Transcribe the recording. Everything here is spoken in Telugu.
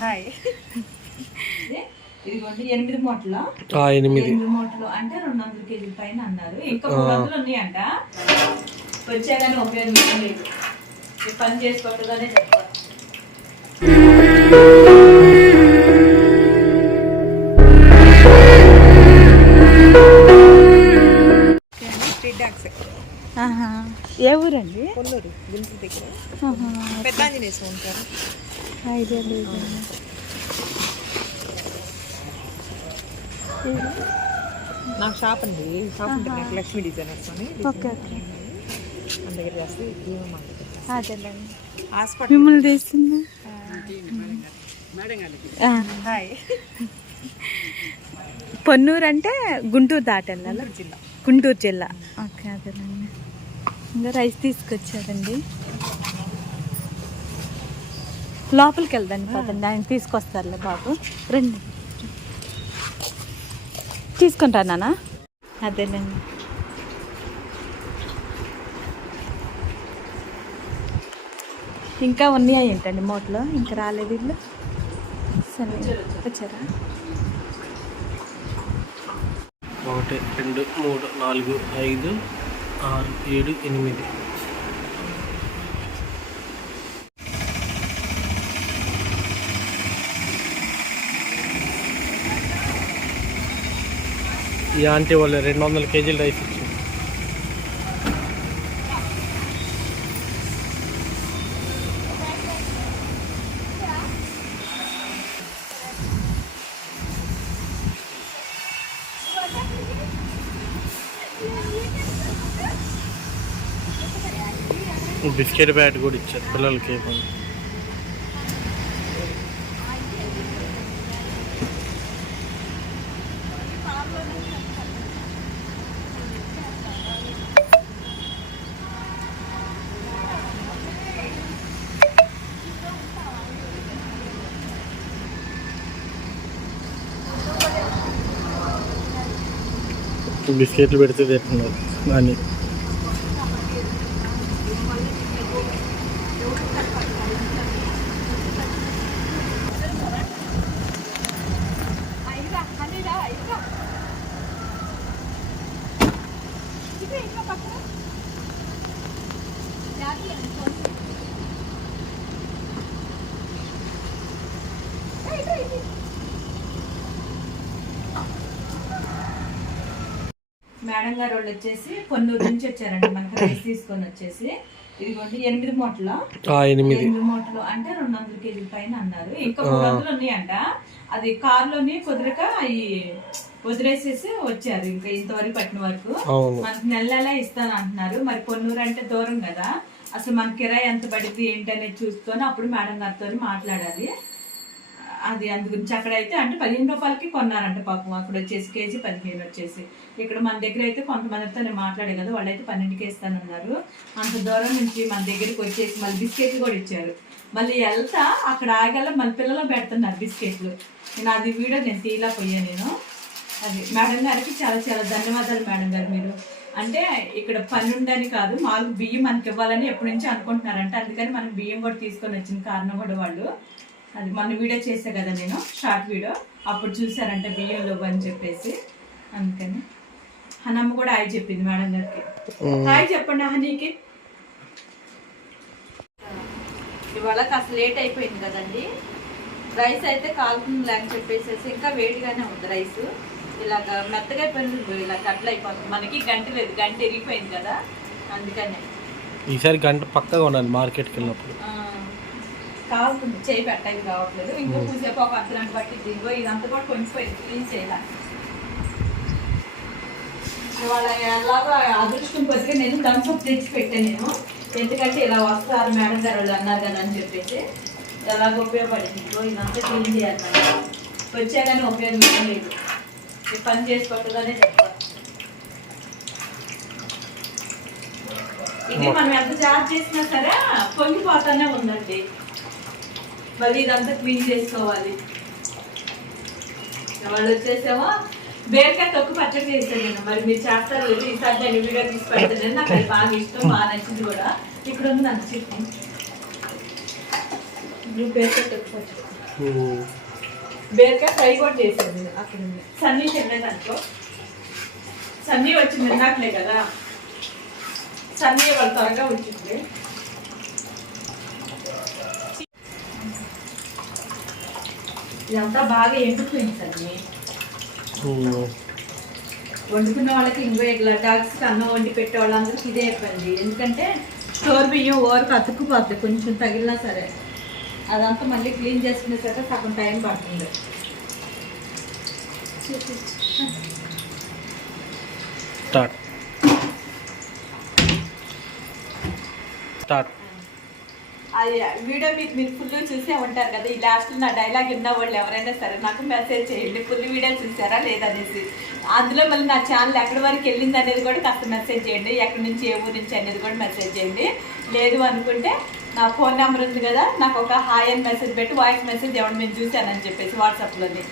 హాయ్. ఇదిగోండి ఎనిమిది మూటలు. ఆ, ఎనిమిది. ఎనిమిది మూటలు అంటే రెండు వందల కేజీల పైన అన్నారు. ఇంకా మూడు వందలు ఉన్నాయంట. వచ్చాగానే ఉపయోగం లేదు. ఈ పని చేసుకోవట్లేదనే చెప్పాలి. Street dogs. ఏ ఊరండి? గుంటూరు దగ్గర. పెద్ద ఆంజనేయ స్వామి ఐడియా లేదు నాకు షాప్ అండి షాప్ ఉంటుంది నాకు లక్ష్మీ డిజైనర్స్ అని ఓకే ఓకే. మన దగ్గర చేస్తే అదేలేండి. హాస్పిటల్. మిమ్మల్ని హాయ్. పొన్నూరు అంటే గుంటూరు దాటి వెళ్ళాలా జిల్లా. గుంటూరు జిల్లా. ఓకే అదేనండి ఇంకా రైస్ తీసుకొచ్చారండి. లోపలికి వెళ్దాండి పదండి. ఆయన తీసుకొస్తారులే బాబు. రండి. తీసుకుంటా నాన్న. అదేనండి. ఇంకా ఉన్నాయా ఏంటండి మూటలో? ఇంకా రాలేదు వీళ్ళు? సరే వచ్చారా? ఒకటి రెండు మూడు నాలుగు ఐదు ఆరు ఏడు ఎనిమిది. ఈ ఆంటీ వాళ్ళు రెండు వందల కేజీలు రైస్ ఇచ్చింది. బిస్కెట్ బ్యాట్ కూడా ఇచ్చారు పిల్లలకి ఏమని బిస్కెట్లు పెడితే తింటున్నారు అని మేడం గారు వాళ్ళు వచ్చేసి పొన్నూరు నుంచి వచ్చారండి మనకి రైస్ తీసుకొని వచ్చేసి. ఇదిగోండి ఎనిమిది మూటలు. ఎనిమిది. మూటలు అంటే రెండు వందల కేజీల పైన అన్నారు. ఇంకా మూడు వందలు ఉన్నాయంట. అది కారులోని కుదరక అవి వదిలేసేసి వచ్చారు ఇంకా ఇంతవరకు పట్టిన వరకు. మనకి నెల నెల ఇస్తాను అంటున్నారు. మరి పొన్నూరు అంటే దూరం కదా. అసలు మన కిరాయి ఎంత పడింది ఏంటి అనేది చూసుకొని అప్పుడు మేడం గారితో మాట్లాడాలి. అది అందు గురించి అక్కడైతే అంటే పదిహేను రూపాయలకి కొన్నారంట పాపం. అక్కడ వచ్చేసి కేజీ పదిహేను వచ్చేసి. ఇక్కడ మన దగ్గర అయితే కొంతమందితో నేను మాట్లాడే కదా వాళ్ళు అయితే పన్నెండుకి ఇస్తానన్నారు. అంత దూరం నుంచి మన దగ్గరికి వచ్చేసి మళ్ళీ బిస్కెట్లు కూడా ఇచ్చారు. మళ్ళీ వెళ్తా అక్కడ ఆగల మన పిల్లలు పెడుతున్నారు బిస్కెట్లు. నేను అది వీడియో నేను తీలా పోయా నేను. అది మేడం గారికి చాలా చాలా ధన్యవాదాలు మేడం గారు మీరు. అంటే ఇక్కడ పని ఉండని కాదు మాకు బియ్యం మనకి ఇవ్వాలని ఎప్పటి నుంచి అనుకుంటున్నారంటే. అందుకని మనం బియ్యం కూడా తీసుకొని వచ్చిన కారణం కూడా వాళ్ళు. అది మన వీడియో చేసా కదా నేను షార్ట్ వీడియో. అప్పుడు చూసారంట బియ్యం లేవు అని చెప్పేసి. అందుకని. హనమ్మ కూడా హాయ్ చెప్పింది మేడం గారికి. హాయ్ చెప్పండి హనీకి ఇవాళ కాస్త లేట్ అయిపోయింది కదండి. రైస్ అయితే కాలుతుంది అని చెప్పేసి ఇంకా వేడిగానే ఉంది రైస్. ఇలాగ మెత్తగా అయిపోయింది ఇలా గట్ల అయిపోతుంది మనకి గంట లేదు గంట ఎరిగిపోయింది కదా. అందుకనే. ఈసారి గంట పక్కగా ఉండాలి మార్కెట్కి వెళ్ళినప్పుడు. కాలుతుంది చేయి పెట్టేది కావట్లేదు. ఇంకో పూసేపు ఒక అర్ధగంట బట్టి దిగో ఇదంతా కూడా కొంచెం క్లీన్ చేయాలి. ఇవాళ ఎలాగో అదృష్టం కొద్దిగా నేను థమ్స్అప్ తెచ్చి పెట్టాను నేను. ఎందుకంటే ఇలా వస్తారు మేడం గారు వాళ్ళు అన్నారు కదా అని చెప్పేసి. ఎలాగ ఉపయోగపడింది. ఇదిగో ఇదంతా క్లీన్ చేయాలి మనం. వచ్చాగానే ఉపయోగం లేదు. పని చేసుకోవట్లేదనే చెప్పాలి. ఇది మనం ఎంత జాగ్రత్త చేసినా సరే పొంగిపోతానే ఉందండి. మళ్ళీ ఇదంతా క్లీన్ చేసుకోవాలి. వాళ్ళు వచ్చేసేమో బేరకాయ తొక్కు పచ్చడి చేస్తాను నేను మరి మీరు చేస్తారు లేదు ఈసారి నేను వీడియో తీసి పెడతాను నాకు అది బాగా ఇష్టం బాగా నచ్చింది కూడా. ఇక్కడ ఉంది నాకు చెప్పి ఇప్పుడు తొక్కు పచ్చడి. బేరకాయ ఫ్రై కూడా చేసేది అక్కడ ఉంది. సన్నీ అనుకో. సన్నీ వచ్చింది ఇందాకలే కదా. సన్నీ వాళ్ళు త్వరగా వచ్చింది. ఇదంతా బాగా ఎండిపోయింది సార్ వండుకున్న వాళ్ళకి ఇంకో ఇట్లా డాగ్స్కి అన్నం వండి పెట్టే వాళ్ళందరికీ ఇదే ఇబ్బంది. ఎందుకంటే స్టోర్ బియ్యం ఓరకు అతుక్కుపోద్ది కొంచెం తగిలినా సరే. అదంతా మళ్ళీ క్లీన్ చేసుకునేసరికి సగం టైం పడుతుంది. స్టార్ట్. స్టార్ట్. అది వీడియో మీకు మీరు ఫుల్ చూసే ఉంటారు కదా ఈ లాస్ట్ నా డైలాగ్ ఉన్న వాళ్ళు ఎవరైనా సరే నాకు మెసేజ్ చేయండి. ఫుల్ వీడియో చూసారా లేదనేసి. అందులో మళ్ళీ నా ఛానల్ ఎక్కడి వరకు వెళ్ళింది అనేది కూడా కాస్త మెసేజ్ చేయండి. ఎక్కడి నుంచి ఏ ఊరు నుంచి అనేది కూడా మెసేజ్ చేయండి. లేదు అనుకుంటే నా ఫోన్ నెంబర్ ఉంది కదా నాకు ఒక హాయ్ అని మెసేజ్ పెట్టి వాయిస్ మెసేజ్ ఎవరు నేను చూశానని చెప్పేసి వాట్సాప్లోని